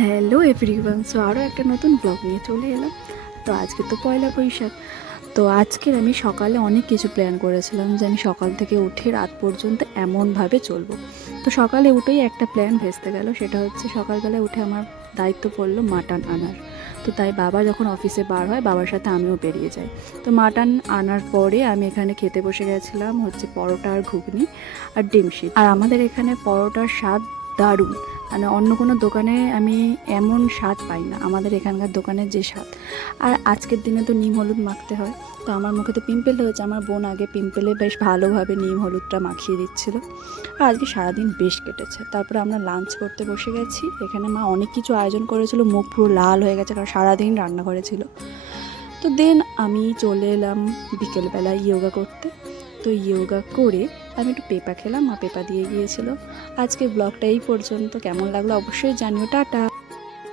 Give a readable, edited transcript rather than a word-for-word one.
Hello everyone, so আরও একটা নতুন ব্লগ নিয়ে চলে এলাম। তো আজকে তো পয়লা বৈশাখ। তো আজকের আমি সকালে অনেক কিছু প্ল্যান করেছিলাম যে আমি সকাল থেকে উঠে রাত পর্যন্ত এমনভাবে চলবো। তো সকালে উঠেই একটা প্ল্যান ভেস্তে গেল, সেটা হচ্ছে সকালবেলায় উঠে আমার দায়িত্ব পড়লো মাটন আনার। তো তাই বাবা যখন অফিসে বার হয় বাবার সাথে আমিও বেরিয়ে যাই। তো মাটন আনার পরে আমি এখানে খেতে বসে গেছিলাম হচ্ছে পরোটা আর ঘুগনি আর ডিম সিদ্ধ। আর আমাদের এখানে পরোটার স্বাদ দারুণ, মানে অন্য কোনো দোকানে আমি এমন স্বাদ পাই না আমাদের এখানকার দোকানের যে স্বাদ। আর আজকের দিনে তো নিম হলুদ মাখতে হয়, তো আমার মুখে তো পিম্পল হয়েছে। আমার বোন আগে পিম্পলে বেশ ভালোভাবে নিম হলুদটা মাখিয়ে দিচ্ছিল। আর আজকে সারাদিন বেশ কেটেছে। তারপরে আমরা লাঞ্চ করতে বসে গেছি। এখানে মা অনেক কিছু আয়োজন করেছিল, মুখ পুরো লাল হয়ে গেছে কারণ সারাদিন রান্না করেছিল। তো দেন আমি চলে এলাম বিকেলবেলা ইয়োগা করতে। তো ইয়োগা করে আমি একটু পেঁপা খেলাম, মা পেঁপা দিয়ে গিয়েছিল। আজকের ব্লগটা এই পর্যন্ত, কেমন লাগলো অবশ্যই জানিও। টাটা।